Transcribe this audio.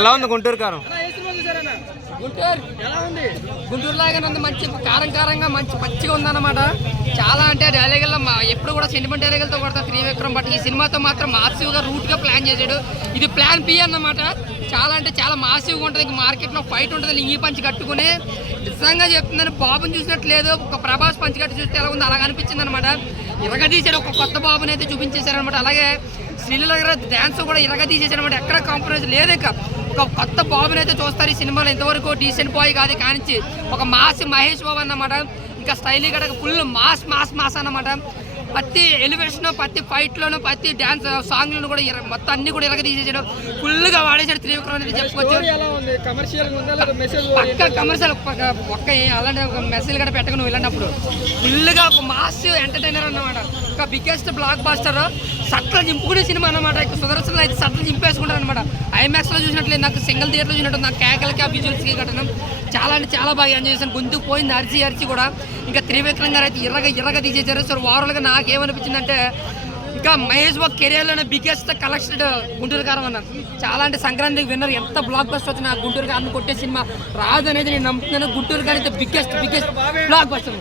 ఎలా ఉంది గుంటూరు కారం? గుంటూరు లాగానే ఉంది. మంచి కారం కారంగా మంచి పచ్చిగా ఉందన్నమాట. చాలా అంటే డైలాగుల్లో ఎప్పుడు కూడా సెంటిమెంట్ డైలాగులతో కొడతా త్రివిక్రమ్. బట్ ఈ సినిమాతో మాత్రం మాసివ్గా రూట్గా ప్లాన్ చేశాడు. ఇది ప్లాన్ బి అన్నమాట. చాలా అంటే చాలా మాసివ్గా ఉంటుంది. ఇంక మార్కెట్లో ఫైట్ ఉంటుంది. లింగి పంచి కట్టుకుని నిజంగా చెప్తున్నాను, బాబుని చూసినట్లేదు. ఒక ప్రభాస్ పంచి కట్టి చూస్తే ఎలా ఉంది అలాగ అనిపించింది అనమాట. ఇరగదీశారు, ఒక కొత్త బాబుని అయితే చూపించేశారనమాట. అలాగే శ్రీలీల గారు డ్యాన్స్ కూడా ఇరగదీసేసారనమాట. ఎక్కడ కాంప్రమైజ్ లేదు. ఇంకా ఒక కొత్త బాబుని అయితే చూస్తారు ఈ సినిమాలో. ఇంతవరకు డీసెంట్ బాయ్ కాదు కానించి ఒక మాస్ మహేష్ బాబు అన్నమాట. ఇంకా స్టైలీ గడ ఫుల్ మాస్ మాస్ మాస్ అన్నమాట. ప్రతి ఎలివేషన్, ప్రతి ఫైట్లోను, ప్రతి డ్యాన్స్ సాంగ్లను కూడా మొత్తం అన్ని కూడా ఇరగ తీసేసాడు. ఫుల్గా వాడేసాడు త్రివిక్రమ్ అనేది చెప్పుకోవచ్చు. పక్క కమర్షియల్ ఒక్క అలాంటి ఒక మెసేజ్ కూడా పెట్టక వెళ్ళినప్పుడు ఫుల్గా ఒక మాస్ ఎంటర్టైనర్ అన్నమాట. ఒక బిగ్గెస్ట్ బ్లాక్ బాస్టర్. సట్లు చింపుకునే సినిమా అన్నమాట. సుదర్శన్లో అయితే సట్లు చింపేసుకుంటారు అనమాట. ఐమాక్స్లో చూసినట్లేదు, నాకు సింగిల్ థియేటర్లో చూసినట్టు నాకు కేకలకి ఆ విజువల్స్కి కట్టడం చాలా అంటే చాలా బాగా ఎంజాయ్ చేశాను. గొంతుకు పోయింది అరిచి అరిచి కూడా. ఇంకా త్రివిక్రమ్ గారు అయితే ఇర్రగా తీసేశారు. సో ఓవరాల్గా నాకేమనిపించిందంటే ఇంకా మహేష్ బాబు కెరియర్లోనే బిగ్గెస్ట్ కలెక్టెడ్ గుంటూరు కారం అన్నారు. చాలా అంటే సంక్రాంతికి విన్నర్ ఎంత బ్లాక్ బస్టర్ వచ్చిన గుంటూరు కారం కొట్టే సినిమా రాదు అనేది నేను నమ్ముతున్నాను. గుంటూరు కారం అయితే బిగ్గెస్ట్ బ్లాక్ బస్టర్.